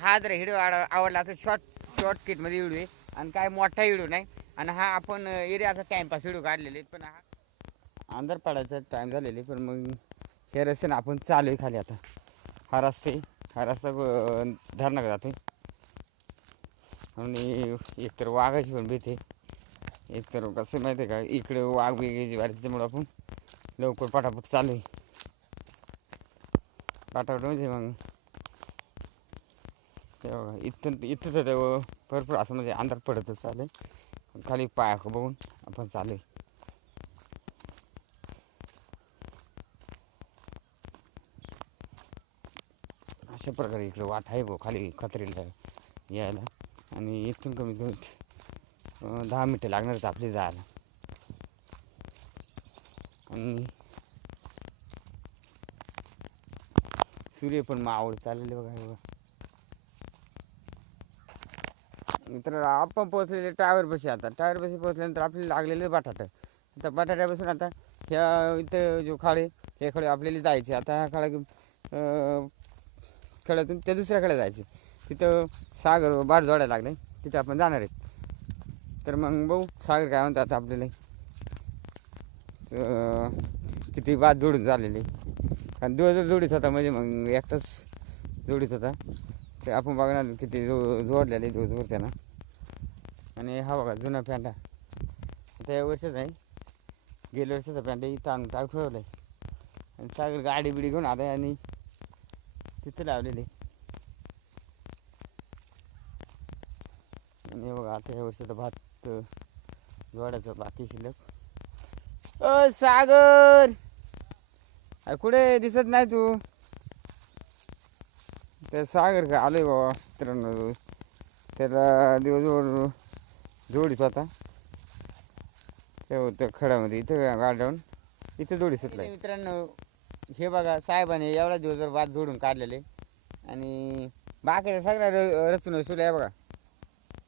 हा जर व्हिडिओ आवडला तर शॉर्ट शॉर्ट किटमध्ये व्हिडिओ आहे आणि काय मोठा व्हिडिओ नाही. आणि हा आपण एरियाचा टाईमपास व्हिडिओ काढलेले आहेत. पण हा अंधार पडायचा टाईम झालेले पण मग हे रस्त्याने आपण चालू आहे खाली आता. हा रस्ते हा रस्ता अं, जातो आणि एकतर वाघाची पण भीती एकतर कसं माहिती आहे का इकडे वाघ वेगळी वारी त्याच्यामुळं आपण लवकर पाठापट चालू आहे पाठापट म्हणजे मग. ते बघा इथं इथं तर ते भरपूर असं म्हणजे अंधार पडतच चालेल खाली पाया बघून आपण चालू अशा प्रकारे इकडे वाट आहे भाऊ खाली खत्रीला यायला. आणि इथून कमीत कमी दहा मिनटं लागणार आहेत आपली जायला. आणि सूर्य पण मावळ चाललेले बघा बघा. तर आपण पोहोचलेले टायर बशी आता. टायर बशी पोहोचल्यानंतर आपल्याला लागलेले बटाटा. आता बटाट्यापासून आता ह्या इथं जो खाडे हे खळे आपल्याला जायचे. आता ह्या खाडा खेळातून खेड्यातून त्या दुसऱ्याकडे जायचे. तिथं सागर बाट जोडायला लागले. तिथं आपण जाणार आहे. तर मग भाऊ सागर काय म्हणतात आपल्याला. किती बाद जोडून झालेली. कारण दिवस जोडीत होता म्हणजे मग एकटाच जोडीत होता. ते आपण बघणार किती जो जोडलेले दिवसभर त्यांना. आणि हा बघा जुना पॅन्टा. आता या वर्षाचा आहे. गेल्या वर्षाचा पॅन्ट इथं आणून टाक ठेवलं आहे आणि सागर गाडी बिडी घेऊन आता आणि तिथं लावलेली आणि बघा आता या वर्षाचा भात जोडायचं बाकी शिल्लक. अ सागर! अरे कुठे दिसत नाही तू? त्या सागर का आलोय बाबा मित्रांनो. त्याला दिवसभर जोडीत होता. ते होतं खड्यामध्ये इथं गाड्यावर इथं जोडी सुटलं मित्रांनो हे बघा साहेबाने एवढा दिवसभर भात जोडून काढलेले. आणि बाकीच्या सगळ्या र रचून सुटल्या बघा.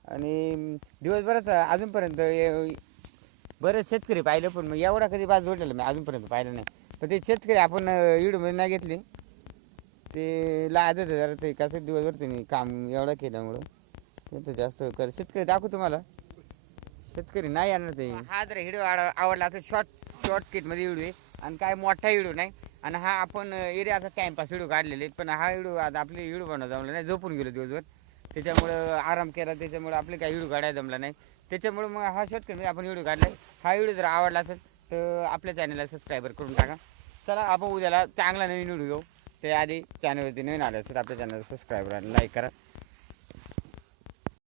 आणि दिवसभराच अजूनपर्यंत बरेच शेतकरी पाहिलं पण मग एवढा कधी भात जोडलेला मी अजूनपर्यंत पाहिलं नाही. पण ते शेतकरी आपण व्हिडिओमध्ये नाही घेतले. ते लादत जरा ते कसं दिवसभर त्यांनी काम एवढं केल्यामुळं. ते तर जास्त कर. शेतकरी दाखवू तुम्हाला. शेतकरी नाही आणणार ते. हा जर व्हिडिओ आवडला तर शॉर्ट शॉर्ट किटमध्ये व्हिडिओ आहे. आणि काय मोठा व्हिडिओ नाही. आणि हा आपण एरियाचा टाइमपास व्हिडिओ काढलेले आहेत. पण हा व्हिडिओ आता आपले व्हिडिओ बनवता जमला नाही. झोपून गेलो दिवसभर. त्याच्यामुळं आराम केला. त्याच्यामुळं आपले काही व्हिडिओ काढायला जमला नाही. त्याच्यामुळं मग हा शॉर्टकटमध्ये आपण व्हिडिओ काढला हा व्हिडिओ जर आवडला असेल तर आपल्या चॅनलला सबस्क्राईबर करून टाका. चला आपण उद्याला चांगला नवीन व्हिडिओ घेऊ. ते आधी चॅनलवरती नवीन आले असेल आपल्या चॅनलला सबस्क्राईब करा लाईक करा.